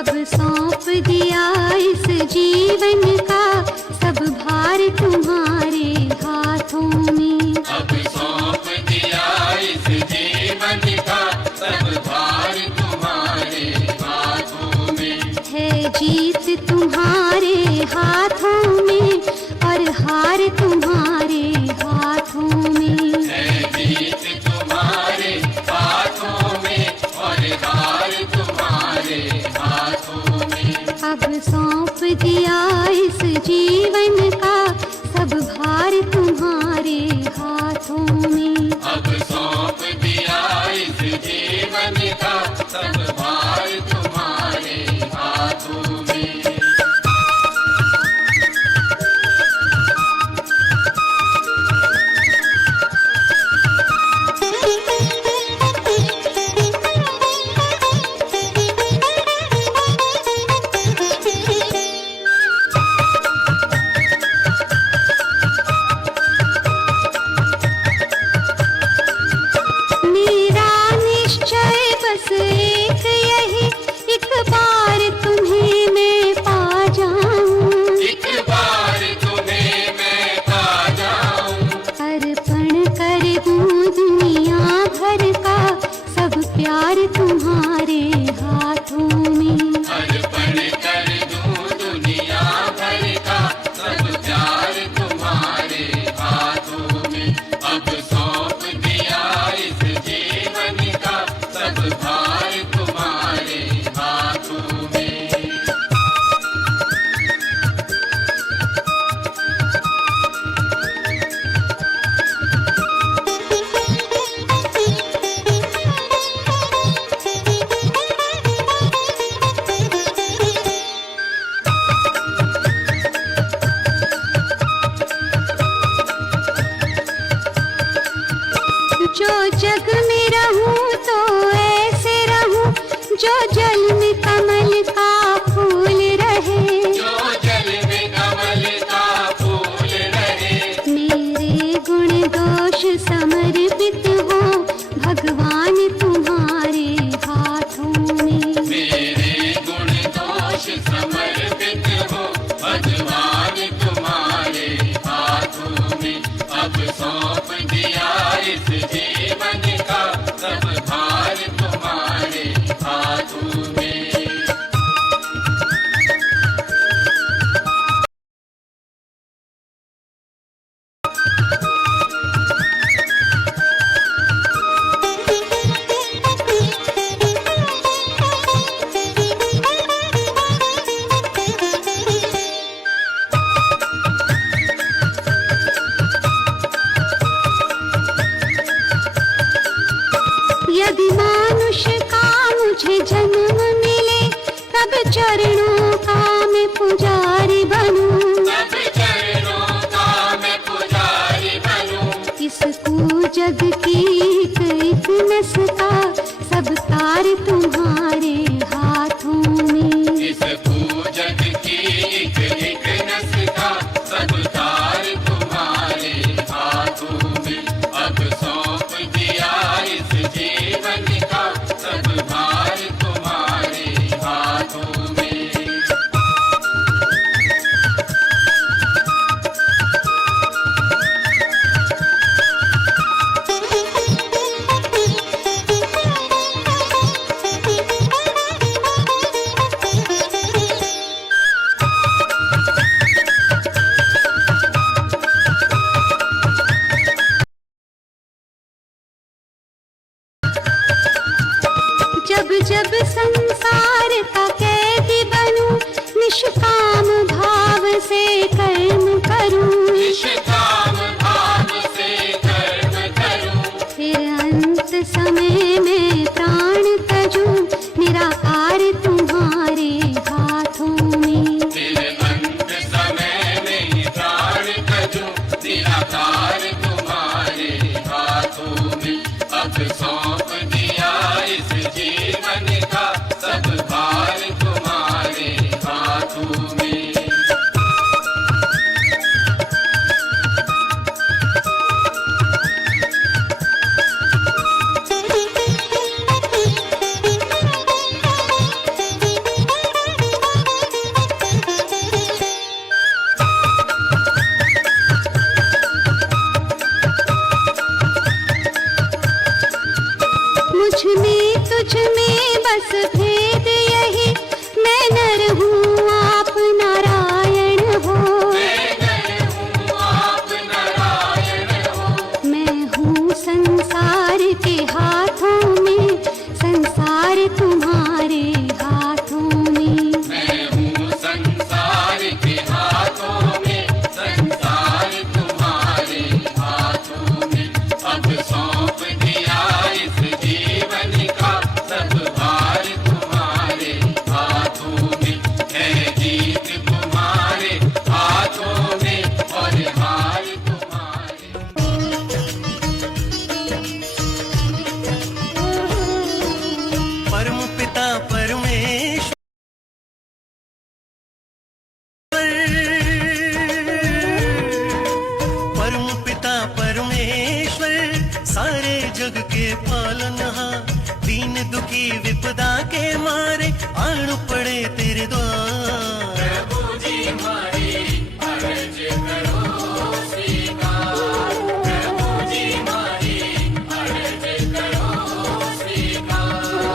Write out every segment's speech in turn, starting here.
अब सौंप दिया इस जीवन का सब भार तुम्हारे हाथों में। अब सौंप दिया इस जीवन का सब भार तुम्हारे हाथों में। है जीत तुम्हारे हाथों में और हार तुम्हारे हाथों में। है जीत तुम्हारे हाथों में और हार तुम्हारे हाथों में। अब सौंप दिया इस जीवन का सब भार तुम्हारे हाथों में। अब सौंप दिया इस जीवन का सब भार तुम्हारे हाथों में। मेरा निश्चय बस एक यही, एक बार तुम्हें मैं पा जाऊं। एक बार तुम्हें मैं पा जाऊं। अर्पण कर दूं दुनिया भर का सब प्यार तुम्हारे हाथों में। अर्पण कर दूं दुनिया भर का सब प्यार तुम्हारे हाथों में। अब सौंप दिया इस जीवन का सब भार तुम्हारे हाथों में। जो जग में रहूं तो ऐसे रहूं जो जल में कमल का फूल रहे। जो जल में कमल का फूल रहे। मेरे गुण दोष समर्पित हो भगवान तुम्हारे हाथों में। मेरे गुण दोष समर्पित हो भगवान तुम्हारे हाथों में। अब सौंप दिया इस जीवन का सब भार तुम्हारे हाथों में। यदि मानुष का मुझे जन्म मिले तब चरणों का मैं पुजारी बनूं। सब चरणों का मैं पुजारी बनूं। इस जग की एक नस का सब तार तुम्हारे हाथों में। इस पूजक की एक नस का सब तार तुम्हारे हाथों में। अब सौंप दिया इस जीवन का सब भार तुम्हारे हाथों में। जब जब संसार का कैदी बनूं निष्काम भाव से कर्म करूं। निष्काम भाव से कर्म करूं। फिर अंत समय में प्राण तजूं निराकार तुम्हारे हाथों में। फिर अंत समय में प्राण तजूं निराकार तुम्हारे हाथों में। अब सौंप दिया इस जीवन का सब भार तुम्हारे हाथों तुझ में बस भेद यही, मैं नर हूँ आप नारायण हो। मैं नर हूँ आप नारायण हो। मैं हूँ संसार के हाथों में, संसार तुम्हारे हाथों में। मैं हूँ संसार के हाथों में, संसार तुम्हारे हाथों में। अब सौंप दिया इस जीवन का सब भार तुम्हारे हाथों में। है जीत तुम्हारे हाथों में और हार तुम्हारे। परम पिता परमेश्वर, परम पिता परमेश्वर, सारे जग के पालनहार, दीन दुखी विपदा के मारे आन पड़े तेरे द्वार। प्रभु जी हमारी अर्ज करो स्वीकार। प्रभु जी हमारी अर्ज करो स्वीकार।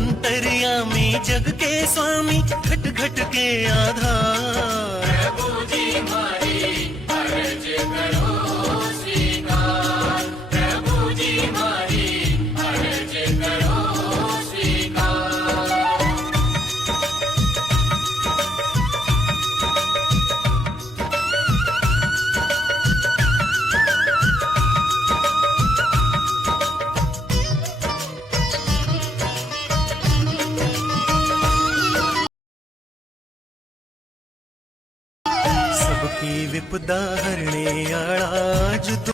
अंतर्यामी जग के स्वामी, घट घट के आधार। प्रभु जी हमारी अर्ज करो स्वीकार। प्रभु जी हमारी अर्ज करो स्वीकार। सबकी विपदा हरणे आड़ा, जुद